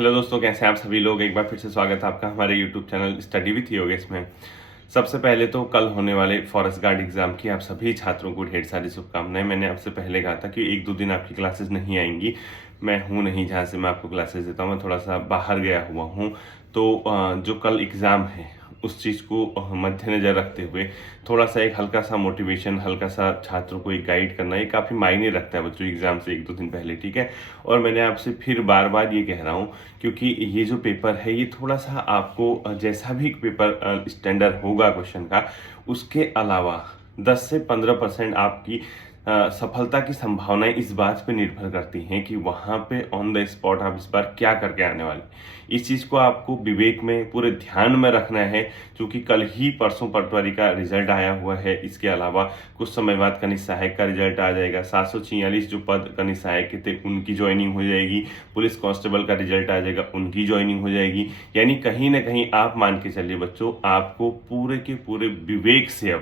Hello दोस्तों, कैसे हैं आप सभी लोग। एक बार फिर से स्वागत है आपका हमारे YouTube channel study with Yogesh में। सबसे पहले तो कल होने वाले फॉरेस्ट गार्ड एग्जाम की आप सभी छात्रों को ढेर सारी शुभकामनाएं। मैंने आपसे पहले कहा था कि 1-2 दिन आपकी क्लासेस नहीं आएंगी। मैं हूं नहीं जहां से मैं आपको क्लासेस देता हूं, मैं थोड़ा सा बाहर गया हुआ हूं। तो जो कल एग्ज़ाम है उस चीज़ को मद्देनज़र रखते हुए थोड़ा सा एक हल्का सा मोटिवेशन, हल्का सा छात्रों को एक गाइड करना, ये काफ़ी मायने रखता है बच्चों एग्ज़ाम से 1-2 दिन पहले, ठीक है। और मैंने आपसे फिर बार बार ये कह रहा हूँ, क्योंकि ये जो पेपर है ये थोड़ा सा आपको जैसा भी पेपर स्टैंडर्ड होगा क्वेश्चन का, उसके अलावा 10 से 15% आपकी सफलता की संभावनाएं इस बात पे निर्भर करती हैं कि वहाँ पे ऑन द स्पॉट आप इस बार क्या करके आने वाले। इस चीज़ को आपको विवेक में पूरे ध्यान में रखना है, क्योंकि कल ही परसों पटवारी का रिजल्ट आया हुआ है। इसके अलावा कुछ समय बाद कनिष्ठ सहायक का रिजल्ट आ जाएगा। 746 जो पद कनिष्ठ सहायक के थे उनकी ज्वाइनिंग हो जाएगी। पुलिस कांस्टेबल का रिजल्ट आ जाएगा, उनकी ज्वाइनिंग हो जाएगी। यानी कहीं ना कहीं आप मान के चलिए बच्चों, आपको पूरे के पूरे विवेक से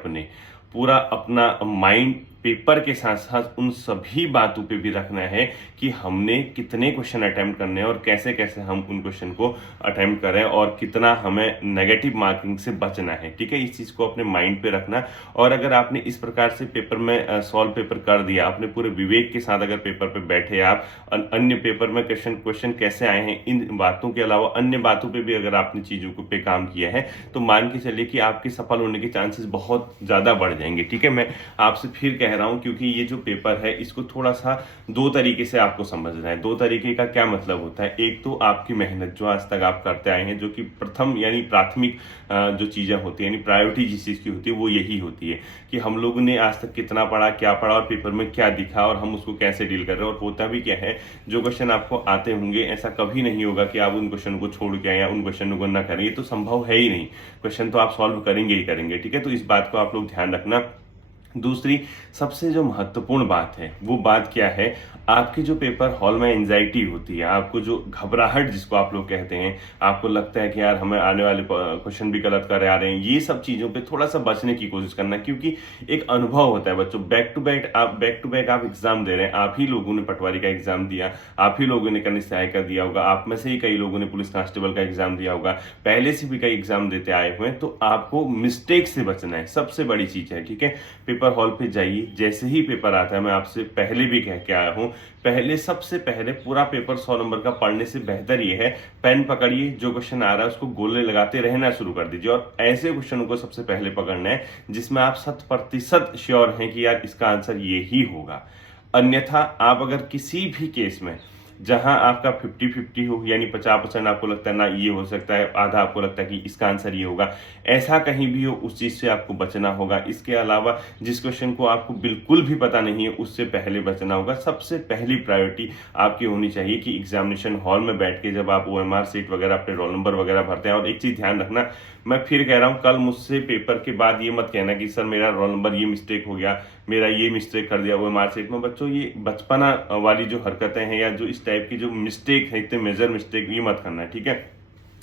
पूरा अपना माइंड पेपर के साथ साथ उन सभी बातों पे भी रखना है कि हमने कितने क्वेश्चन अटेम्प्ट करने हैं और कैसे कैसे हम उन क्वेश्चन को अटेम्प्ट करें और कितना हमें नेगेटिव मार्किंग से बचना है, ठीक है। इस चीज़ को अपने माइंड पे रखना। और अगर आपने इस प्रकार से पेपर में सॉल्व पेपर कर दिया, अपने पूरे विवेक के साथ अगर पेपर पे बैठे आप, अन्य पेपर में क्वेश्चन कैसे आए हैं, इन बातों के अलावा अन्य बातों पर भी अगर आपने चीज़ों को पे काम किया है, तो मान के चलिए कि आपके सफल होने के चांसेस बहुत ज़्यादा बढ़ जाएंगे, ठीक है। मैं आपसे फिर कह रहा हूं, क्योंकि ये जो पेपर है इसको थोड़ा सा 2 तरीके से आपको समझना है। 2 तरीके का क्या मतलब होता है, एक तो आपकी मेहनत जो आज तक आप करते आए हैं, जो कि प्रथम यानी प्राथमिक जो चीज़ें होती हैं, यानी प्रायोरिटी जिस चीज़ की होती है वो यही होती है कि हम लोगों ने आज तक कितना पढ़ा, क्या पढ़ा और पेपर में क्या दिखा और हम उसको कैसे डील कर रहे हैं। और होता भी क्या है, जो क्वेश्चन आपको आते होंगे ऐसा कभी नहीं होगा कि आप उन क्वेश्चन को छोड़ के आए या उन क्वेश्चन को ना करें, ये तो संभव है ही नहीं। क्वेश्चन तो आप सॉल्व करेंगे ही करेंगे, ठीक है। तो इस बात को आप लोग ध्यान रखना। दूसरी सबसे जो महत्वपूर्ण बात है वो बात क्या है, आपके जो पेपर हॉल में एंजाइटी होती है, आपको जो घबराहट जिसको आप लोग कहते हैं, आपको लगता है कि यार हमें आने वाले क्वेश्चन भी गलत कर आ रहे हैं, ये सब चीज़ों पे थोड़ा सा बचने की कोशिश करना। क्योंकि एक अनुभव होता है बच्चों, बैक टू बैक आप एग्जाम दे रहे हैं। आप ही लोगों ने पटवारी का एग्जाम दिया, आप ही लोगों ने कनिष्ठ सहायक का दिया होगा, आप में से ही कई लोगों ने पुलिस कांस्टेबल का एग्जाम दिया होगा, पहले से भी कई एग्जाम देते आए हुए हैं। तो आपको मिस्टेक से बचना है, सबसे बड़ी चीज़ है, ठीक है। पेपर हॉल पे जाइए, जैसे ही पेपर आता है, मैं आपसे पहले भी कह के आया हूं, सबसे पहले पूरा पेपर 100 नंबर का पढ़ने से बेहतर ये है, पेन पकड़िए, जो क्वेश्चन आ रहा है उसको गोले लगाते रहना शुरू कर दीजिए और ऐसे क्वेश्चनों को सबसे पहले पकड़ना है जिसमें आप 100% श्योर हैं कि यार इसका आंसर ये ही होगा। अन्यथा आप अगर किसी भी केस में जहां आपका 50-50 हो, यानी 50% आपको लगता है ना ये हो सकता है, आधा आपको लगता है कि इसका आंसर ये होगा, ऐसा कहीं भी हो उस चीज़ से आपको बचना होगा। इसके अलावा जिस क्वेश्चन को आपको बिल्कुल भी पता नहीं है उससे पहले बचना होगा। सबसे पहली प्रायोरिटी आपकी होनी चाहिए कि एग्जामिनेशन हॉल में बैठ के जब आप OMR सीट वगैरह अपने रोल नंबर वगैरह भरते हैं, और एक चीज़ ध्यान रखना, मैं फिर कह रहा हूँ, कल मुझसे पेपर के बाद ये मत कहना कि सर मेरा रोल नंबर ये मिस्टेक हो गया, मेरा ये मिस्टेक कर दिया OMR सीट में। बच्चों ये बचपना वाली जो हरकतें हैं या जो इस टाइप की जो मिस्टेक है, इतने मेजर मिस्टेक, ये मत करना, ठीक है।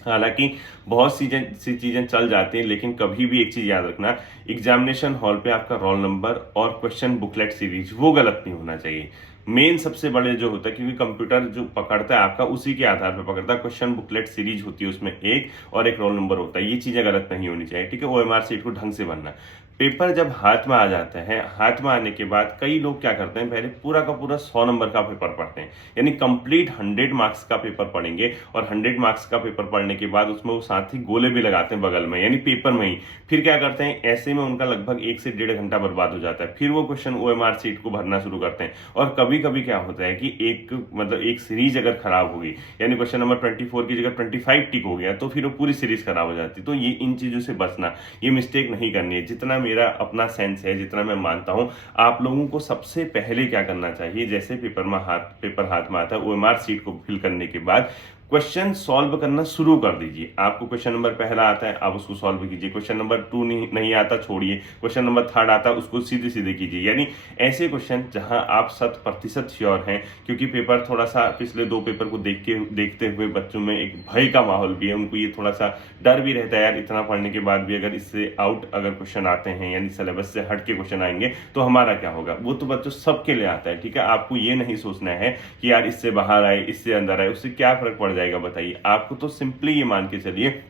हालांकि बहुत सी चीज़ें चल जाती हैं, लेकिन कभी भी एक चीज़ याद रखना, एग्जामिनेशन हॉल पे आपका रोल नंबर और क्वेश्चन बुकलेट सीरीज वो गलत नहीं होना चाहिए। मेन सबसे बड़े जो होता है, क्योंकि कंप्यूटर जो पकड़ता है आपका उसी के आधार पर पकड़ता है, क्वेश्चन बुकलेट सीरीज होती है, उसमें एक और एक रोल नंबर होता है, ये चीज़ें गलत नहीं होनी चाहिए, ठीक है। OMR सीट को ढंग से भरना। पेपर जब हाथ में आ जाता है, हाथ में आने के बाद कई लोग क्या करते हैं, पहले पूरा का पूरा 100 नंबर का पेपर पढ़ते हैं, यानी कंप्लीट 100 मार्क्स का पेपर पढ़ेंगे। और 100 मार्क्स का पेपर पढ़ने के बाद उसमें वो साथ ही गोले भी लगाते हैं बगल में, यानी पेपर में ही। फिर क्या करते हैं, ऐसे में उनका लगभग 1 से 1.5 घंटा बर्बाद हो जाता है। फिर वो क्वेश्चन OMR सीट को भरना शुरू करते हैं। और कभी कभी क्या होता है कि एक सीरीज अगर खराब हो गई, यानी क्वेश्चन नंबर 24 की जगह 25 टिक हो गया, तो फिर वो पूरी सीरीज खराब हो जाती है। तो ये इन चीज़ों से बचना, ये मिस्टेक नहीं करनी है। जितना मेरा अपना सेंस है, जितना मैं मानता हूं, आप लोगों को सबसे पहले क्या करना चाहिए, जैसे पेपर हाथ में आता है, OMR सीट को फिल करने के बाद क्वेश्चन सॉल्व करना शुरू कर दीजिए। आपको क्वेश्चन नंबर पहला आता है, आप उसको सॉल्व कीजिए। क्वेश्चन नंबर 2 नहीं आता, छोड़िए। क्वेश्चन नंबर 3 आता है, उसको सीधे सीधे कीजिए। यानी ऐसे क्वेश्चन जहां आप 100% श्योर हैं, क्योंकि पेपर थोड़ा सा पिछले 2 पेपर को देखते हुए बच्चों में एक भय का माहौल भी है, उनको ये थोड़ा सा डर भी रहता है, यार इतना पढ़ने के बाद भी अगर इससे आउट अगर क्वेश्चन आते हैं, यानी सिलेबस से हट के क्वेश्चन आएंगे तो हमारा क्या होगा। वो तो बच्चों सबके लिए आता है, ठीक है। आपको ये नहीं सोचना है कि यार इससे बाहर आए, इससे अंदर आए, उससे क्या फर्क पड़ जाएगा बताइए? आपको तो सिंपली ये मान के चलिए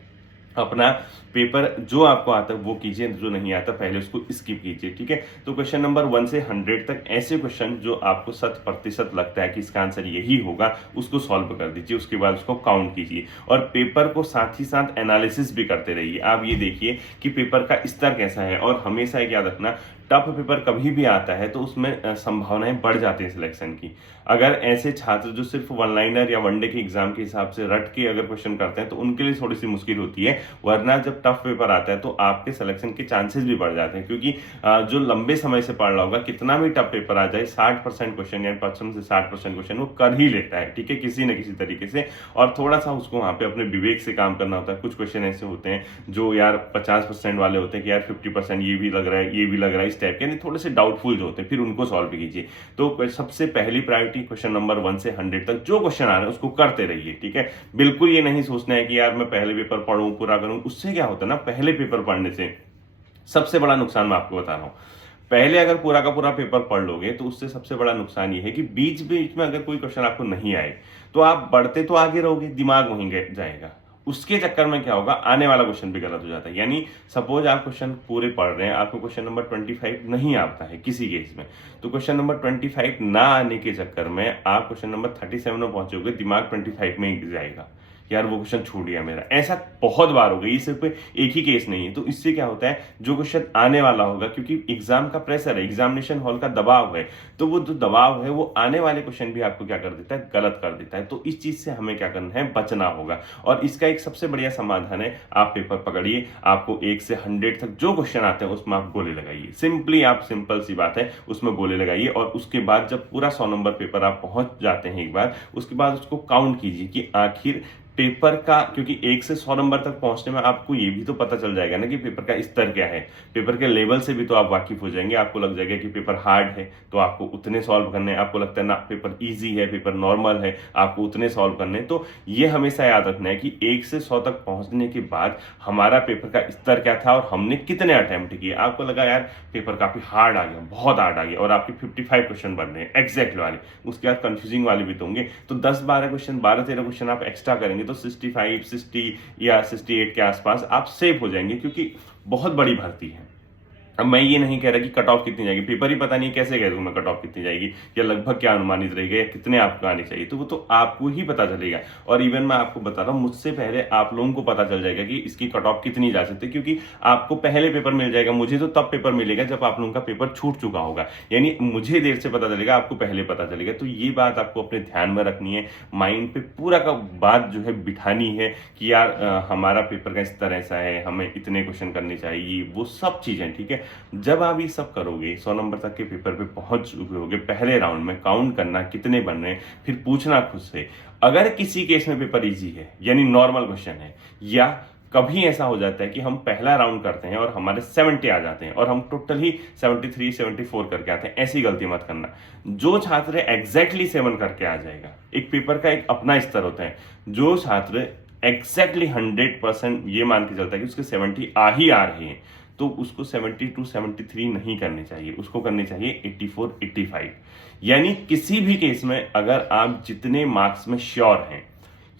अपना पेपर जो आपको आता है वो कीजिए, जो नहीं आता पहले उसको स्किप कीजिए, ठीक है? तो क्वेश्चन नंबर 1 से 100 तक ऐसे क्वेश्चन जो आपको 100% लगता है कि इसका आंसर यही होगा, उसको सॉल्व कर दीजिए, उसके बाद उसको काउंट कीजिए और पेपर को साथ ही साथ एनालिसिस भी करते रहिए। आप ये देखिए कि पेपर का स्तर कैसा है और हमेशा एक याद रखना, टफ पेपर कभी भी आता है तो उसमें संभावनाएं बढ़ जाती हैं सिलेक्शन की। अगर ऐसे छात्र जो सिर्फ वन लाइनर या वनडे के एग्जाम के हिसाब से रट के अगर क्वेश्चन करते हैं तो उनके लिए थोड़ी सी मुश्किल होती है, वरना जब टफ पेपर आता है तो आपके सिलेक्शन के चांसेस भी बढ़ जाते हैं, क्योंकि जो लंबे समय से पढ़ रहा होगा कितना भी टफ पेपर आ जाए 60% क्वेश्चन या 50 से 60% क्वेश्चन वो कर ही लेता है, ठीक है, किसी न किसी तरीके से। और थोड़ा सा उसको वहां पे अपने विवेक से काम करना होता है। कुछ क्वेश्चन ऐसे होते हैं जो यार 50% वाले होते हैं कि यार 50% ये भी लग रहा है, ये भी लग रहा है, इस टाइप के, यानी थोड़े से डाउटफुल जो होते हैं, फिर उनको सॉल्व कीजिए। तो सबसे पहली प्रायोरिटी क्वेश्चन नंबर 1 से 100 तक जो क्वेश्चन आ रहे हैं उसको करते रहिए, ठीक है? बिल्कुल ये नहीं सोचना है कि यार मैं पहले पेपर पढ़ूं, पूरा करूं। उससे क्या होता है ना, पहले पेपर पढ़ने से सबसे बड़ा नुकसान मैं आपको बता रहा हूं। पहले अगर पूरा का पूरा पेपर पढ़ लोगे तो उससे सबसे बड़ा नुकसान ये है कि बीच बीच में अगर कोई क्वेश्चन आपको नहीं आए तो आप बढ़ते तो आगे रहोगे, दिमाग वहीं जाएगा। उसके चक्कर में क्या होगा, आने वाला क्वेश्चन भी गलत हो जाता है। यानी सपोज आप क्वेश्चन पूरे पढ़ रहे हैं, आपको क्वेश्चन नंबर 25 नहीं आता है किसी केस में, तो क्वेश्चन नंबर 25 ना आने के चक्कर में आप क्वेश्चन नंबर 37 में पहुंचोगे, दिमाग 25 में ही जाएगा, यार वो क्वेश्चन छूट गया मेरा। ऐसा बहुत बार हो गया, ये सिर्फ एक ही केस नहीं है। तो इससे क्या होता है, जो क्वेश्चन आने वाला होगा, क्योंकि एग्जाम का प्रेशर है, एग्जामिनेशन हॉल का दबाव है, तो वो जो दबाव है वो आने वाले क्वेश्चन भी आपको क्या कर देता है, गलत कर देता है। तो इस चीज से हमें क्या करना है, बचना होगा। और इसका एक सबसे बढ़िया समाधान है, आप पेपर पकड़िए, आपको 1 से 100 तक जो क्वेश्चन आते हैं उसमें आप गोले लगाइए। सिंपली आप, सिंपल सी बात है, उसमें गोले लगाइए और उसके बाद जब पूरा 100 नंबर पेपर आप पहुंच जाते हैं एक बार, उसके बाद उसको काउंट कीजिए कि आखिर पेपर का, क्योंकि 1 से 100 नंबर तक पहुंचने में आपको ये भी तो पता चल जाएगा ना कि पेपर का स्तर क्या है। पेपर के लेवल से भी तो आप वाकिफ हो जाएंगे, आपको लग जाएगा कि पेपर हार्ड है तो आपको उतने सॉल्व करने हैं, आपको लगता है ना पेपर इजी है, पेपर नॉर्मल है, आपको उतने सॉल्व करने। तो ये हमेशा याद रखना है कि 1 से 100 तक पहुंचने के बाद हमारा पेपर का स्तर क्या था और हमने कितने अटेम्प्ट किए। आपको लगा यार पेपर काफी हार्ड आ गया, बहुत हार्ड आ गया, और आपके 55 क्वेश्चन बन रहे हैं एग्जैक्ट वाले, उसके बाद कंफ्यूजिंग वाले भी तो होंगे, तो 10-12 क्वेश्चन, 12-13 क्वेश्चन आप एक्स्ट्रा करेंगे तो 65, 60 या 68 के आसपास आप सेफ हो जाएंगे, क्योंकि बहुत बड़ी भर्ती है। अब मैं ये नहीं कह रहा कि कट ऑफ कितनी जाएगी, पेपर ही पता नहीं, कैसे कह दूं मैं कट ऑफ कितनी जाएगी या लगभग क्या अनुमानित रहेगा या कितने आपको आने चाहिए, तो वो तो आपको ही पता चलेगा। और इवन मैं आपको बता रहा हूँ, मुझसे पहले आप लोगों को पता चल जाएगा कि इसकी कट ऑफ कितनी जा सकती है, क्योंकि आपको पहले पेपर मिल जाएगा। मुझे तो तब पेपर मिलेगा जब आप लोगों का पेपर छूट चुका होगा, यानी मुझे देर से पता चलेगा, आपको पहले पता चलेगा। तो ये बात आपको अपने ध्यान में रखनी है, माइंड पे पूरा का बात जो है बिठानी है कि यार हमारा पेपर का स्तर ऐसा है, हमें इतने क्वेश्चन करने चाहिए, वो सब चीजें, ठीक है। जब आप ये सब करोगे, 100 नंबर तक के पेपर पे पहुंच चुके होगे, पहले राउंड में काउंट करना कितने बन रहे हैं, फिर पूछना खुद से। अगर किसी केस में पेपर इजी है, यानी नॉर्मल क्वेश्चन है, या कभी ऐसा हो जाता है कि हम पहला राउंड करते हैं और हमारे 70 आ जाते हैं और हम टोटल ही 73, 74 करके आते हैं, ऐसी गलती मत करना। जो छात्र एग्जैक्टली 7 करके आ जाएगा, एक पेपर का एक अपना स्तर होता है, जो छात्र एग्जैक्टली 100% ये मान के चलता है कि उसके 70 आ ही आ रहे हैं, तो उसको 72, 73 नहीं करने चाहिए, उसको करने चाहिए 84, 85। यानी किसी भी केस में अगर आप जितने मार्क्स में श्योर हैं,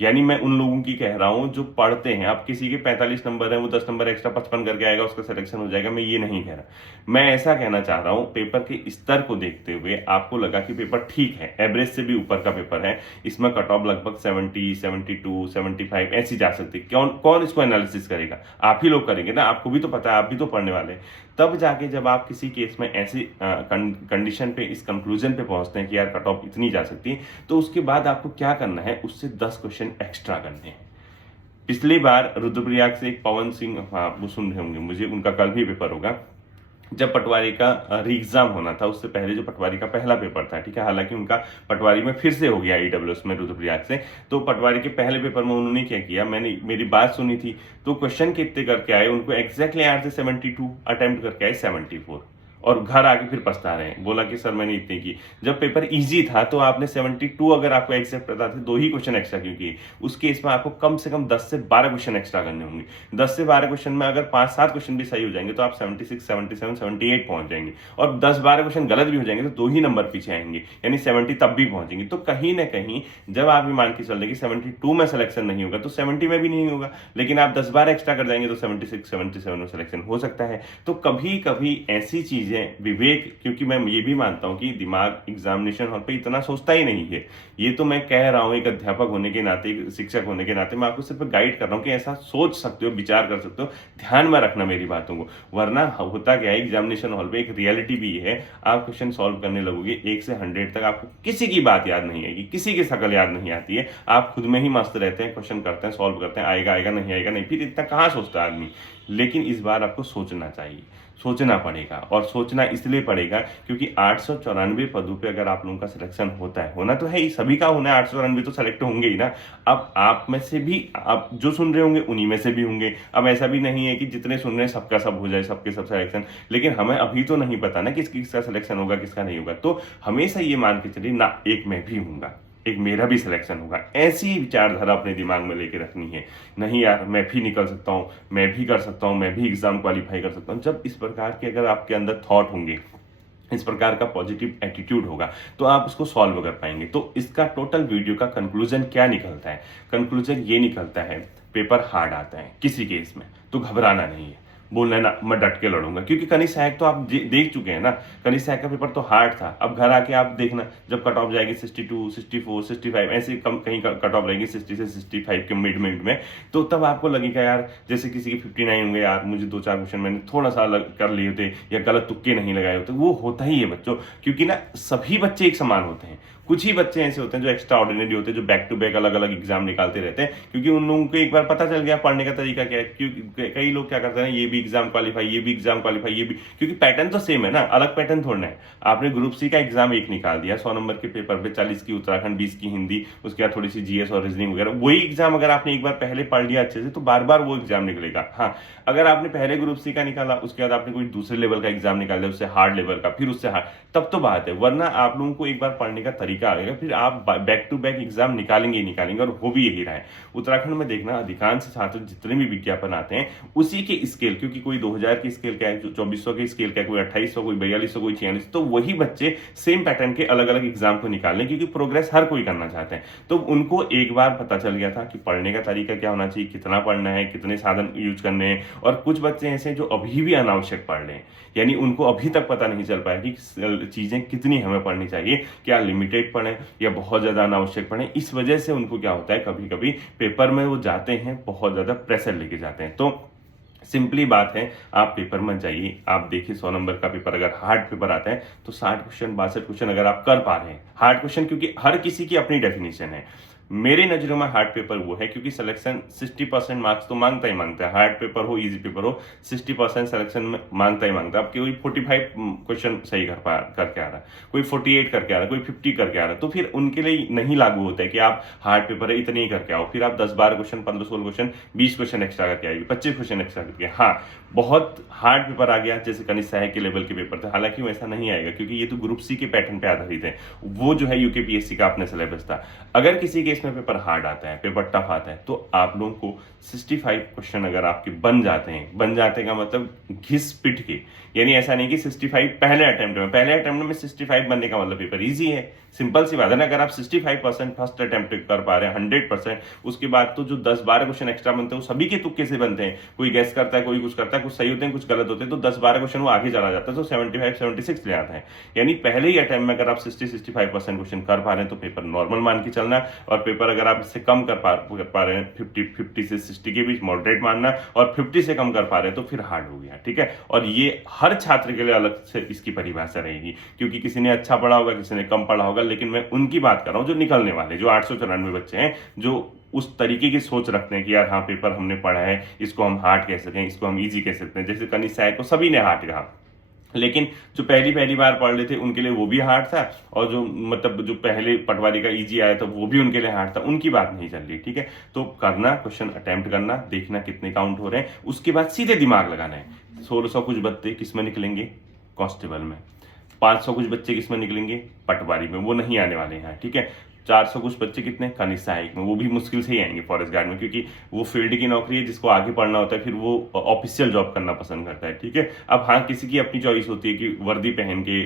यानी मैं उन लोगों की कह रहा हूं जो पढ़ते हैं, अब किसी के 45 नंबर है, वो 10 नंबर एक्स्ट्रा 55 करके आएगा, उसका सिलेक्शन हो जाएगा, मैं ये नहीं कह रहा। मैं ऐसा कहना चाह रहा हूं, पेपर के स्तर को देखते हुए आपको लगा कि पेपर ठीक है, एवरेज से भी ऊपर का पेपर है, इसमें कट ऑफ लगभग 70, 72, 75 ऐसी जा सकती है। कौन इसको एनालिसिस करेगा? आप ही लोग करेंगे ना, आपको भी तो पता है, आप भी तो पढ़ने वाले हैं। तब जाके जब आप किसी केस में ऐसी कंडीशन पे, इस कंक्लूजन पे पहुंचते हैं कि यार कट ऑफ इतनी जा सकती है, तो उसके बाद आपको क्या करना है, उससे 10 क्वेश्चन एक्स्ट्रा करने हैं। पिछली बार रुद्रप्रयाग से एक पवन सिंह, हाँ वो सुन रहे होंगे मुझे, उनका कल भी पेपर होगा, जब पटवारी का री एग्जाम होना था, उससे पहले जो पटवारी का पहला पेपर था, ठीक है, हालांकि उनका पटवारी में फिर से हो गया ईडब्ल्यूएस में रुद्रप्रयाग से, तो पटवारी के पहले पेपर में उन्होंने क्या किया, मैंने मेरी बात सुनी थी, तो क्वेश्चन कितने करके आए, उनको एग्जैक्टली आंसर 72 अटेम्प्ट करके आए 74, और घर आके फिर पछता रहे हैं, बोला कि सर मैंने इतने की। जब पेपर इजी था तो आपने 72 अगर आपको एग्जैक्ट पता थे 2 ही क्वेश्चन एक्स्ट्रा क्यों किए? उस केस में आपको कम से कम 10 से 12 क्वेश्चन एक्स्ट्रा करने होंगे। 10 से 12 क्वेश्चन में अगर 5-7 क्वेश्चन भी सही हो जाएंगे तो आप 76, 77, 78 पहुंच जाएंगे, और 10-12 क्वेश्चन गलत भी हो जाएंगे तो 2 ही नंबर पीछे आएंगे, यानी 70 तब भी पहुंचेंगे। तो कहीं ना कहीं जब आप ये मान के चल रहे कि 72 में सिलेक्शन नहीं होगा तो 70 में भी नहीं होगा, लेकिन आप 10-12 एक्स्ट्रा कर जाएंगे तो 76, 77 में सिलेक्शन हो सकता है। तो कभी कभी ऐसी चीजें विवेक, क्योंकि मैं ये भी मानता हूं कि दिमाग एग्जामिनेशन हॉल पे इतना सोचता ही नहीं है, ये तो मैं कह रहा हूं एक अध्यापक होने के नाते, एक शिक्षक होने के नाते मैं आपको सिर्फ गाइड कर रहा हूं कि ऐसा सोच सकते हो, विचार कर सकते हो, ध्यान में रखना मेरी बातों को। वरना होता क्या है एग्जामिनेशन हॉल पे, एक रियलिटी भी है, आप क्वेश्चन सॉल्व करने लगोगे 1 से 100 तक आपको किसी की बात याद नहीं आएगी, किसी की शकल याद नहीं आती है, आप खुद में ही मस्त रहते हैं, क्वेश्चन करते हैं, सॉल्व करते हैं, आएगा आएगा नहीं आएगा नहीं, फिर इतना कहाँ सोचता है आदमी। लेकिन इस बार आपको सोचना चाहिए, सोचना पड़ेगा, और सोचना इसलिए पड़ेगा क्योंकि 894 पदों पे अगर आप लोगों का सिलेक्शन होता है, होना तो है ही, सभी का होना है, 894 तो सेलेक्ट होंगे ही ना। अब आप में से भी, आप जो सुन रहे होंगे उन्हीं में से भी होंगे। अब ऐसा भी नहीं है कि जितने सुन रहे हैं सबका सब हो जाए, सबके सब सिलेक्शन, लेकिन हमें अभी तो नहीं पता ना किसका सिलेक्शन होगा, किसका नहीं होगा। तो हमेशा ये मान के चलिए ना, एक मैं भी हूँगा, एक मेरा भी सिलेक्शन होगा, ऐसी विचारधारा अपने दिमाग में लेके रखनी है। नहीं यार मैं भी निकल सकता हूँ, मैं भी कर सकता हूँ, मैं भी एग्जाम क्वालिफाई कर सकता हूँ। जब इस प्रकार के अगर आपके अंदर थॉट होंगे, इस प्रकार का पॉजिटिव एटीट्यूड होगा, तो आप उसको सॉल्व कर पाएंगे। तो इसका टोटल वीडियो का कंक्लूजन क्या निकलता है? कंक्लूजन ये निकलता है, पेपर हार्ड आता है किसी केस में तो घबराना नहीं है, बोलना है ना मैं डट के लड़ूंगा। क्योंकि कनिष्क सहायक तो आप देख चुके हैं ना, कनिष्क सहायक का पेपर तो हार्ड था। अब घर आके आप देखना, जब कट ऑफ जाएगी 62, 64, 65, ऐसे कम कहीं कट ऑफ रहेगी 60 से 65 के मिड में, तो तब आपको लगेगा यार जैसे किसी के 59 होंगे, यार मुझे 2-4 क्वेश्चन मैंने थोड़ा सा अलग कर लिए होते या गलत तुक्के नहीं लगाए होते। वो होता ही है बच्चों, क्योंकि ना सभी बच्चे एक समान होते हैं, कुछ ही बच्चे ऐसे होते हैं जो एक्स्ट्रा ऑर्डिनरी होते हैं, जो बैक टू बैक अलग अलग एग्जाम निकालते रहते हैं, क्योंकि उन लोगों को एक बार पता चल गया पढ़ने का तरीका क्या है। क्योंकि कई लोग क्या करते हैं, ये भी एग्जाम क्वालिफाई, ये भी एग्जाम क्वालिफाई, ये भी, क्योंकि पैटर्न तो सेम है ना, अलग पैटर्न थोड़ा है। आपने ग्रुप सी का एग्जाम 1 निकाल दिया, 100 नंबर के पेपर पे 40 की उत्तराखंड, 20 की हिंदी, उसके बाद थोड़ी सी जीएस और रीजनिंग वगैरह, वही एग्जाम अगर आपने एक बार पहले पढ़ लिया अच्छे से तो बार बार वो एग्जाम निकलेगा। हाँ, अगर आपने पहले ग्रुप सी का निकाला, उसके बाद आपने कोई दूसरे लेवल का एग्जाम निकाल लिया, उससे हार्ड लेवल का, फिर उससे हार्ड, तब तो बात है। वरना आप लोगों को एक बार पढ़ने का तरीका आ गया, फिर आप बैक टू बैक एग्जाम निकालेंगे ही निकालेंगे, और हो भी यही रहा है। उत्तराखंड में देखना, अधिकांश छात्र जितने भी विज्ञापन आते हैं उसी के स्केल, क्योंकि कोई 2000 की स्केल का है, 2400 के स्केल का है, कोई 2800, कोई 4200, कोई 4600, तो वही बच्चे सेम पैटर्न के अलग अलग एग्जाम को निकाल लें, क्योंकि प्रोग्रेस हर कोई करना चाहते हैं। तो उनको एक बार पता चल गया था कि पढ़ने का तरीका क्या होना चाहिए, कितना पढ़ना है, कितने साधन यूज करने हैं। और कुछ बच्चे ऐसे हैं जो अभी भी अनावश्यक पढ़ रहे हैं, यानी उनको अभी तक पता नहीं चल पाया कि चीजें कितनी हमें पढ़नी चाहिए, क्या लिमिटेड पढ़ें या बहुत ज्यादा अनावश्यक पढ़ें। इस वजह से उनको क्या होता है, कभी कभी पेपर में वो जाते हैं, बहुत ज्यादा प्रेशर लेके जाते हैं। तो सिंपली बात है, आप पेपर में जाइए, आप देखिए 100 नंबर का पेपर अगर हार्ड पेपर आता है तो 60 क्वेश्चन, 62 क्वेश्चन अगर आप कर पा रहे हैं हार्ड क्वेश्चन, क्योंकि हर किसी की अपनी डेफिनेशन है। मेरे नजरों में हार्ड पेपर वो है क्योंकि सिलेक्शन 60% मार्क्स तो मांगता ही मांगता है, हार्ड पेपर हो इजी पेपर हो, 60% सिलेक्शन में मांगता ही मांगता है। अब कोई 45 क्वेश्चन सही करके आ रहा है, कोई 48 करके आ रहा है, कोई 50 करके आ रहा है, तो फिर उनके लिए नहीं लागू होता है कि आप हार्ड पेपर है इतने ही करके आओ, फिर आप 10-12 क्वेश्चन, 15-16 क्वेश्चन, 20 क्वेश्चन एक्स्ट्रा करके आएगी, 25 क्वेश्चन एक्स्ट्रा करके। हाँ, बहुत हार्ड पेपर आ गया जैसे कनिष्क सहायक के लेवल के पेपर थे, हालांकि वैसा नहीं आएगा क्योंकि ये तो ग्रुप सी के पैटर्न पे आधारित है, वो जो है यूकेपीएससी का अपने सिलेबस था। अगर किसी केस में पेपर हार्ड आता है, पेपर टफ आता है, तो आप लोगों को 65 क्वेश्चन अगर आपके बन जाते हैं का मतलब घिस पिट के, यानी ऐसा नहीं कि 65 पहले अटेम्प्ट में 65 बनने का मतलब पेपर इजी है, सिंपल सी बात है ना। अगर आप 65% फर्स्ट अटेम्प्ट कर पा रहे हैं 100%, उसके बाद तो जो 10-12 क्वेश्चन एक्स्ट्रा बनते हैं वो सभी के तुक्के से बनते हैं, कोई गैस करता है, कोई कुछ करता है, कुछ सही होते हैं, कुछ गलत होते हैं, तो 10-12 क्वेश्चन वो आगे चला जाता है, तो 75-76 ले आता है। यानी पहले ही अटेम्प्ट में अगर आप 60-65% क्वेश्चन कर पा रहे हैं तो पेपर नॉर्मल मान के चलना, और पेपर अगर आप इससे कम कर पा रहे हैं 50 से 60 के बीच मॉडरेट मानना, और 50 से कम कर पा रहे हैं तो फिर हार्ड हो गया, ठीक है। और ये हर छात्र के लिए अलग से इसकी परिभाषा रहेगी, क्योंकि किसी ने अच्छा पढ़ा होगा, किसी ने कम पढ़ा होगा, लेकिन मैं उनकी बात कर रहा हूं जो निकलने वाले, जो 894 बच्चे हैं, जो उस तरीके की सोच रखते हैं कि यार हाँ पेपर हमने पढ़ा है, इसको हम हार्ड कह सकते हैं, इसको हम इजी कह सकते हैं। जैसे कनिष्क सहायक को सभी ने हार्ड कहा, लेकिन जो पहली बार पढ़ रहे थे उनके लिए वो भी हार्ड था, और जो मतलब जो पहले पटवारी का इजी आया था वो भी उनके लिए हार्ड था, उनकी बात नहीं चल रही, ठीक है। तो करना, क्वेश्चन अटेम्प्ट करना, देखना कितने काउंट हो रहे हैं, उसके बाद सीधे दिमाग लगाना है। 1600 कुछ बत्ते किस में निकलेंगे, कांस्टेबल में, 500 कुछ बच्चे किसमें निकलेंगे, पटवारी में, वो नहीं आने वाले हैं, ठीक है। 400 कुछ बच्चे कितने, खनिज सहायक में, वो भी मुश्किल से ही आएंगे फॉरेस्ट गार्ड में, क्योंकि वो फील्ड की नौकरी है, जिसको आगे पढ़ना होता है, फिर वो ऑफिशियल जॉब करना पसंद करता है, ठीक है। अब हाँ, किसी की अपनी चॉइस होती है कि वर्दी पहन के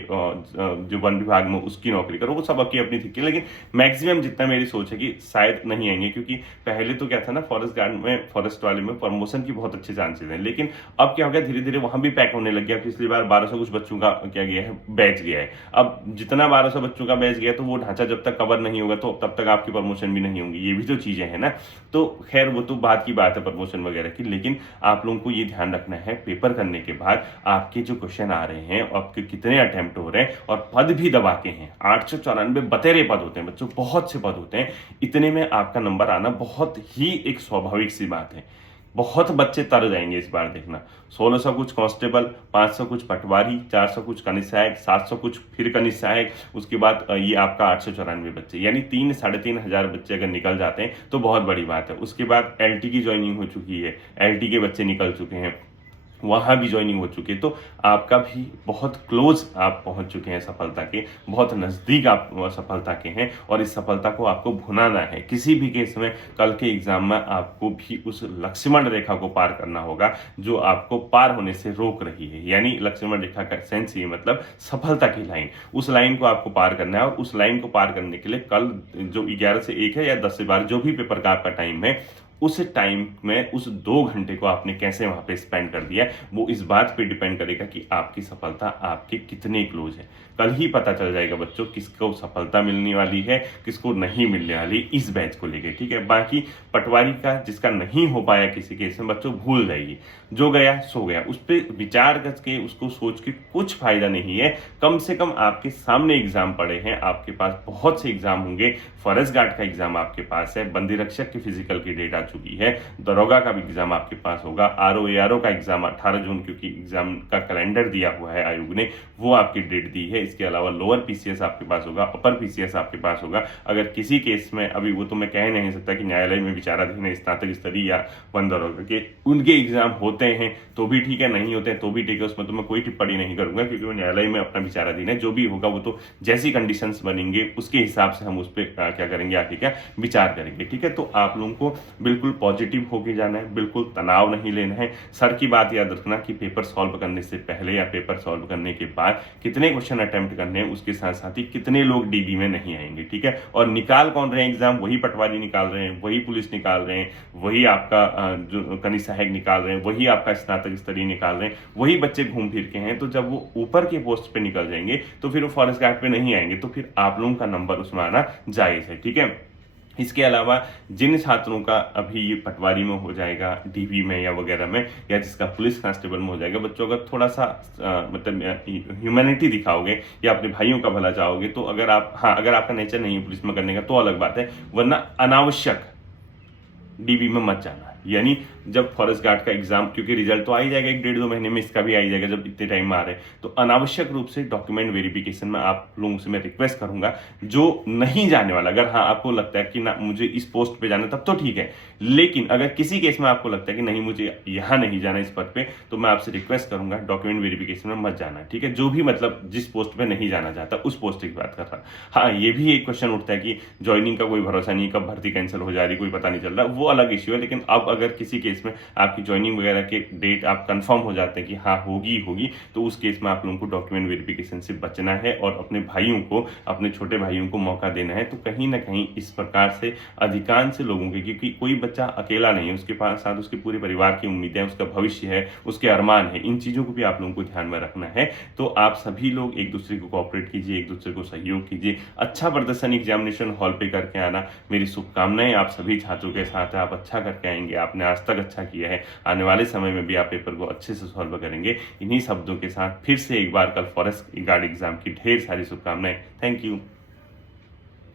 जो वन विभाग में उसकी नौकरी करो, वो सब आपकी अपनी थी, लेकिन मैक्सिमम जितना मेरी सोच है कि शायद नहीं आएंगे, क्योंकि पहले तो क्या था ना, फॉरेस्ट गार्ड में, फॉरेस्ट वाले में प्रमोशन की बहुत अच्छे चांसेस हैं, लेकिन अब क्या हो गया, धीरे धीरे वहां भी पैक होने लग गया। पिछली बार 1200 कुछ बच्चों का क्या गया है, बैच गया है। अब जितना 1200 बच्चों का बैच गया, तो वो ढांचा जब तक कवर नहीं होगा तो तब तक आपकी प्रमोशन भी नहीं होंगी, ये भी तो चीजें हैं ना। तो खैर वो तो बात की बात है प्रमोशन वगैरह की, लेकिन आप लोगों को ये ध्यान रखना है, पेपर करने के बाद आपके जो क्वेश्चन आ रहे हैं, आपके कितने अटेम्प्ट हो रहे हैं, और पद भी दबा के हैं, 894 बतेरे पद होते हैं बच्चों, बहुत से पद होते हैं, इतने में आपका नंबर आना बहुत ही एक स्वाभाविक सी बात है। बहुत बच्चे तर जाएंगे इस बार, देखना। 1600 कुछ कांस्टेबल, 500 कुछ पटवारी, 400 कुछ खनिज सहायक, 700 कुछ फिर खनिज सहायक, उसके बाद ये आपका 894 बच्चे, यानी 3-3.5 हजार बच्चे अगर निकल जाते हैं तो बहुत बड़ी बात है। उसके बाद एलटी की ज्वाइनिंग हो चुकी है, एलटी के बच्चे निकल चुके हैं, वहां भी ज्वाइनिंग हो चुकी है, तो आपका भी बहुत क्लोज आप पहुंच चुके हैं सफलता के, बहुत नजदीक आप सफलता के हैं, और इस सफलता को आपको भुनाना है। किसी भी केस में कल के एग्जाम में आपको भी उस लक्ष्मण रेखा को पार करना होगा जो आपको पार होने से रोक रही है, यानी लक्ष्मण रेखा का सेंस ये मतलब सफलता की लाइन, उस लाइन को आपको पार करना है। और उस लाइन को पार करने के लिए कल जो 11 से 1 है या 10 से 12 जो भी पेपर का आपका टाइम है, उस टाइम में उस 2 घंटे को आपने कैसे वहां पे स्पेंड कर दिया, वो इस बात पे डिपेंड करेगा कि आपकी सफलता आपके कितने क्लोज है। कल ही पता चल जाएगा बच्चों किसको सफलता मिलने वाली है, किसको नहीं मिलने वाली, इस बैच को लेके, ठीक है। बाकी पटवारी का जिसका नहीं हो पाया किसी केस में, बच्चों भूल जाइए, जो गया सो गया, उस पर विचार करके उसको सोच के कुछ फायदा नहीं है। कम से कम आपके सामने एग्जाम पड़े हैं, आपके पास बहुत से एग्जाम होंगे, फॉरेस्ट गार्ड का एग्जाम आपके पास है, बंदी रक्षक की फिजिकल की डेट आ चुकी है, दरोगा का भी एग्जाम आपके पास होगा, आरओ एआरओ का एग्जाम 18 जून, क्योंकि एग्जाम का कैलेंडर दिया हुआ है आयोग ने, वो आपकी डेट दी है। इसके अलावा लोअर पीसीएस आपके पास होगा, अपर पीसीएस आपके पास होगा। अगर किसी केस में, अभी वो तो मैं कह नहीं सकता कि न्यायालय में विचाराधीन है, स्नातक स्तरीय या वन दरोगा के उनके एग्जाम होते हैं तो भी ठीक है, नहीं होते हैं तो भी ठीक है, उसमें तो मैं कोई टिप्पणी नहीं करूंगा, क्योंकि वो न्यायालय में अपना विचाराधीन है। जो भी होगा वो तो जैसी कंडीशंस बनेंगे उसके हिसाब से हम उस पर क्या करेंगे, आगे क्या विचार करेंगे, ठीक है। तो आप लोगों को बिल्कुल पॉजिटिव होके जाना है, बिल्कुल तनाव नहीं लेना है। सर की बात याद रखना कि पेपर सॉल्व करने से पहले या पेपर सॉल्व करने के बाद कितने क्वेश्चन अटेम्प्ट करने हैं, उसके साथ साथ ही कितने लोग डीबी में नहीं आएंगे, ठीक है। और निकाल कौन रहे हैं एग्जाम, वही पटवारी निकाल रहे हैं, वही पुलिस निकाल रहे हैं, वही आपका जो खनिज सहायक निकाल रहे हैं, वही आपका स्नातक स्तरीय निकाल रहे हैं, वही बच्चे घूम फिर के हैं। तो जब वो ऊपर के पोस्ट पे निकल जाएंगे तो फिर वो फॉरेस्ट गार्ड पे नहीं आएंगे, तो फिर आप लोगों का नंबर उसमें आना जायज है, ठीक है। इसके अलावा जिन छात्रों का अभी ये पटवारी में हो जाएगा, डीबी में या वगैरह में, या जिसका पुलिस कांस्टेबल में हो जाएगा, बच्चों अगर थोड़ा सा मतलब ह्यूमैनिटी दिखाओगे या अपने भाइयों का भला चाहोगे, तो अगर आप, हाँ, अगर आपका नेचर नहीं है पुलिस में करने का तो अलग बात है, वरना अनावश्यक डीबी में मत जाना। यानी जब फॉरेस्ट गार्ड का एग्जाम, क्योंकि रिजल्ट तो आ ही जाएगा 1-1.5-2 महीने में, इसका भी आ ही जाएगा जब इतने टाइम में आ रहे हैं, तो अनावश्यक रूप से डॉक्यूमेंट वेरिफिकेशन में आप लोगों से मैं रिक्वेस्ट करूंगा, जो नहीं जाने वाला, अगर हाँ आपको लगता है कि ना मुझे इस पोस्ट पे जाना, तब तो ठीक है, लेकिन अगर किसी केस में आपको लगता है कि नहीं मुझे यहाँ नहीं जाना इस पद पे, तो मैं आपसे रिक्वेस्ट करूंगा डॉक्यूमेंट वेरिफिकेशन में मत जाना, ठीक है। जो भी मतलब जिस पोस्ट पे नहीं जाना चाहता उस पोस्ट की बात कर रहा। हाँ, ये भी एक क्वेश्चन उठता है कि ज्वाइनिंग का कोई भरोसा नहीं, कब भर्ती कैंसिल हो जा रही, कोई पता नहीं चल रहा, वो अलग इश्यू है। लेकिन अब अगर किसी केस में आपकी ज्वाइनिंग वगैरह के डेट आप कंफर्म हो जाते हैं कि हाँ होगी, तो उस केस में आप लोगों को डॉक्यूमेंट वेरिफिकेशन से बचना है और अपने भाइयों को, अपने छोटे भाइयों को मौका देना है। तो कहीं ना कहीं इस प्रकार से अधिकांश लोगों के, क्योंकि कोई बच्चा अकेला नहीं है, उसके पास साथ उसके पूरे परिवार की उम्मीदें, उसका भविष्य है, उसके अरमान है, इन चीजों को भी आप लोगों को ध्यान में रखना है। तो आप सभी लोग एक दूसरे को कोऑपरेट कीजिए, एक दूसरे को सहयोग कीजिए, अच्छा प्रदर्शन एग्जामिनेशन हॉल पे करके आना। मेरी शुभकामनाएं आप सभी छात्रों के साथ है, आप अच्छा करके आएंगे, आपने आज तक अच्छा किया है, आने वाले समय में भी आप पेपर को अच्छे से सॉल्व करेंगे। इन्हीं शब्दों के साथ फिर से एक बार कल फॉरेस्ट गार्ड एग्जाम की ढेर सारी शुभकामनाएं। Thank you.